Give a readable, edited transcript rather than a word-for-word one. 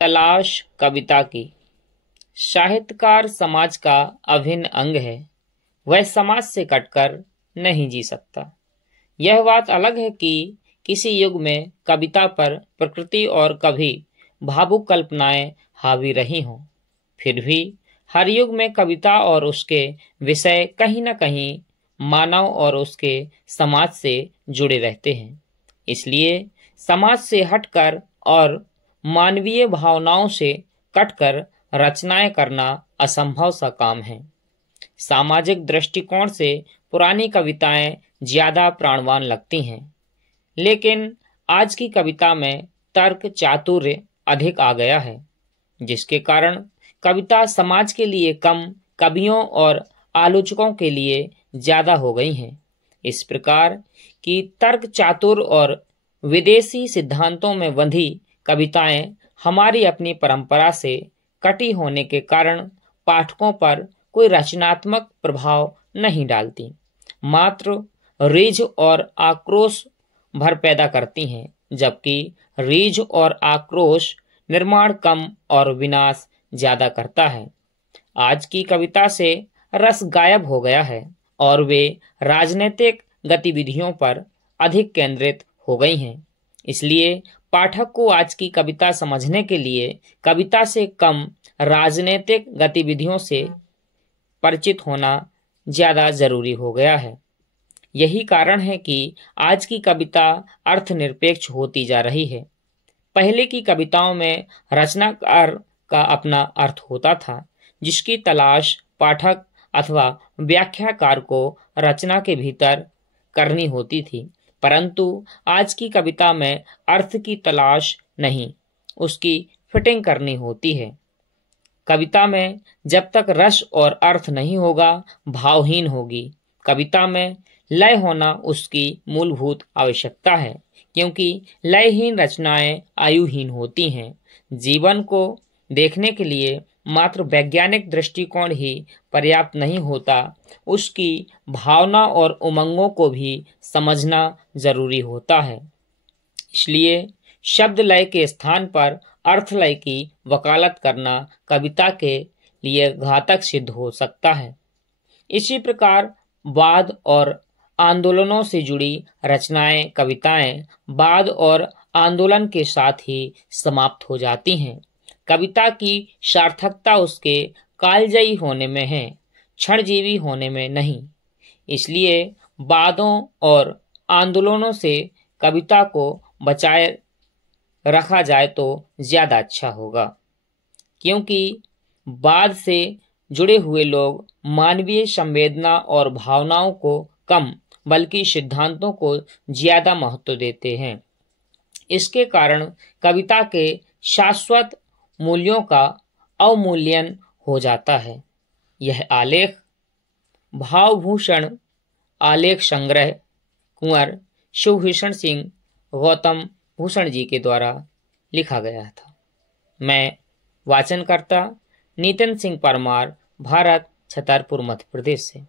तलाश कविता की। साहित्यकार समाज का अभिन्न अंग है। वह समाज से कटकर नहीं जी सकता। यह बात अलग है कि किसी युग में कविता पर प्रकृति और कभी भावुक कल्पनाएं हावी रही हों। फिर भी हर युग में कविता और उसके विषय कहीं न कहीं मानव और उसके समाज से जुड़े रहते हैं। इसलिए समाज से हटकर और मानवीय भावनाओं से कटकर रचनाएं करना असंभव सा काम है। सामाजिक दृष्टिकोण से पुरानी कविताएं ज्यादा प्राणवान लगती हैं, लेकिन आज की कविता में तर्क चातुर्य अधिक आ गया है, जिसके कारण कविता समाज के लिए कम, कवियों और आलोचकों के लिए ज्यादा हो गई हैं। इस प्रकार की तर्क चातुर और विदेशी सिद्धांतों में बंधी कविताएं हमारी अपनी परंपरा से कटी होने के कारण पाठकों पर कोई रचनात्मक प्रभाव नहीं डालती, मात्र रीझ और आक्रोश भर पैदा करती हैं, जबकि रीझ और आक्रोश निर्माण कम और विनाश ज्यादा करता है। आज की कविता से रस गायब हो गया है और वे राजनीतिक गतिविधियों पर अधिक केंद्रित हो गई हैं। इसलिए पाठक को आज की कविता समझने के लिए कविता से कम राजनीतिक गतिविधियों से परिचित होना ज्यादा जरूरी हो गया है। यही कारण है कि आज की कविता अर्थनिरपेक्ष होती जा रही है। पहले की कविताओं में रचनाकार का अपना अर्थ होता था, जिसकी तलाश पाठक अथवा व्याख्याकार को रचना के भीतर करनी होती थी, परंतु आज की कविता में अर्थ की तलाश नहीं, उसकी फिटिंग करनी होती है। कविता में जब तक रस और अर्थ नहीं होगा, भावहीन होगी। कविता में लय होना उसकी मूलभूत आवश्यकता है, क्योंकि लयहीन रचनाएं आयुहीन होती हैं। जीवन को देखने के लिए मात्र वैज्ञानिक दृष्टिकोण ही पर्याप्त नहीं होता, उसकी भावना और उमंगों को भी समझना जरूरी होता है। इसलिए शब्द लय के स्थान पर अर्थ लय की वकालत करना कविता के लिए घातक सिद्ध हो सकता है। इसी प्रकार वाद और आंदोलनों से जुड़ी रचनाएं, कविताएं वाद और आंदोलन के साथ ही समाप्त हो जाती हैं। कविता की सार्थकता उसके कालजयी होने में है, क्षणजीवी होने में नहीं। इसलिए वादों और आंदोलनों से कविता को बचाए रखा जाए तो ज्यादा अच्छा होगा, क्योंकि वाद से जुड़े हुए लोग मानवीय संवेदना और भावनाओं को कम बल्कि सिद्धांतों को ज्यादा महत्व देते हैं। इसके कारण कविता के शाश्वत मूल्यों का अवमूल्यन हो जाता है। यह आलेख भावभूषण आलेख संग्रह कुंवर शिवभूषण सिंह गौतम भूषण जी के द्वारा लिखा गया था। मैं वाचनकर्ता नितिन सिंह परमार, भारत, छतरपुर, मध्य प्रदेश से।